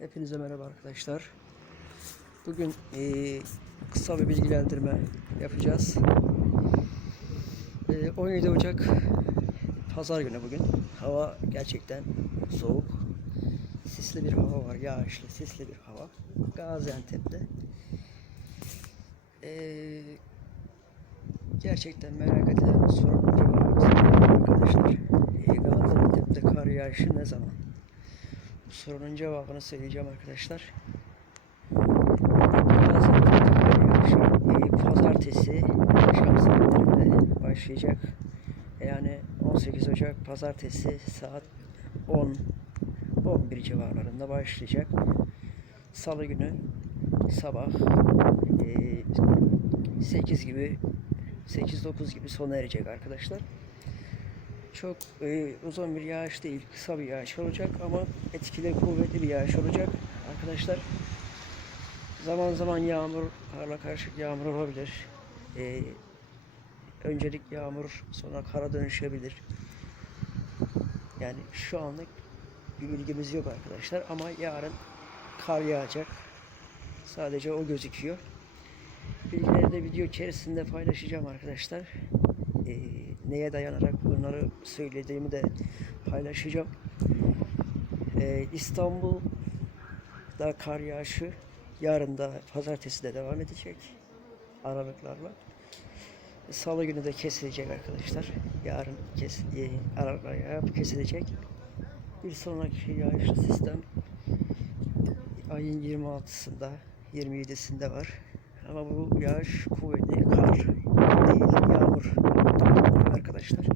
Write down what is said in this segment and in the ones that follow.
Hepinize merhaba arkadaşlar. Bugün eee, kısa bir bilgilendirme yapacağız. Eee, 17 Ocak Pazar günü bugün. Hava gerçekten soğuk. Sisli bir hava var. Yağışlı, sisli bir hava. Gaziantep'te. Eee, gerçekten merak edilen sorunun cevabı arkadaşlar. Eee, Gaziantep'te kar yağışı ne zaman? Bu sorunun cevabını söyleyeceğim arkadaşlar. Pazartesi akşam saatlerinde başlayacak. Yani 18 Ocak pazartesi saat 10 11 civarlarında başlayacak. Salı günü sabah e, 8 gibi 8-9 gibi sona erecek arkadaşlar. Çok e, uzun bir yağış değil, kısa bir yağış olacak ama etkili kuvvetli bir yağış olacak arkadaşlar. Zaman zaman yağmur, karla karışık yağmur olabilir. E, öncelik yağmur, sonra kara dönüşebilir. Yani şu anlık bir bilgimiz yok arkadaşlar ama yarın kar yağacak. Sadece o gözüküyor. Bilgileri de video içerisinde paylaşacağım arkadaşlar. Ee, neye dayanarak bunları söylediğimi de paylaşacağım. Ee, İstanbul'da kar yağışı yarın da pazartesi de devam edecek aralıklarla. Salı günü de kesilecek arkadaşlar. Yarın kes, e, aralıklar yağıp kesilecek. Bir sonraki yağışlı sistem ayın 26'sında 27'sinde var. Ama bu yağış kuvvetli kar değil, yağmur arkadaşlar.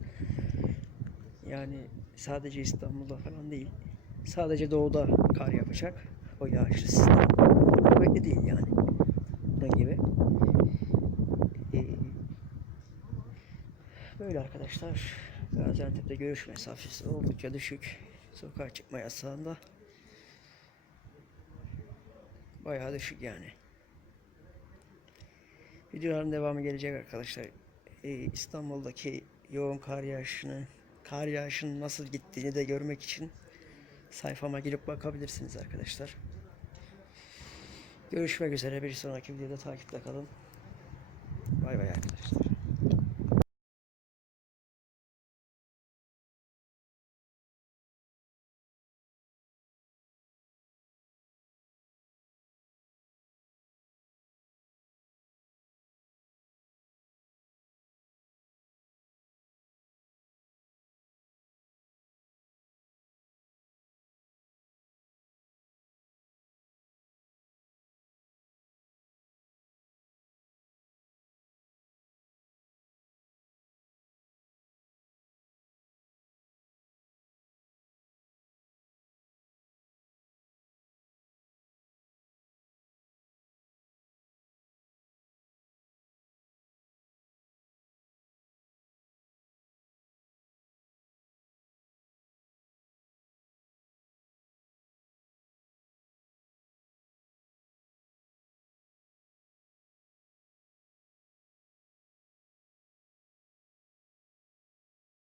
Yani sadece İstanbul'da falan değil. Sadece doğuda kar yapacak. O yağışlı sistem. Kuvvetli değil yani. Bunun gibi. Ee, böyle arkadaşlar. Gaziantep'te görüş mesafesi oldukça düşük. Sokağa çıkma yasağında. Bayağı düşük yani. Videoların devamı gelecek arkadaşlar. Ee, İstanbul'daki yoğun kar yağışını, kar yağışının nasıl gittiğini de görmek için sayfama girip bakabilirsiniz arkadaşlar. Görüşmek üzere bir sonraki videoda takipte kalın. Bay bay.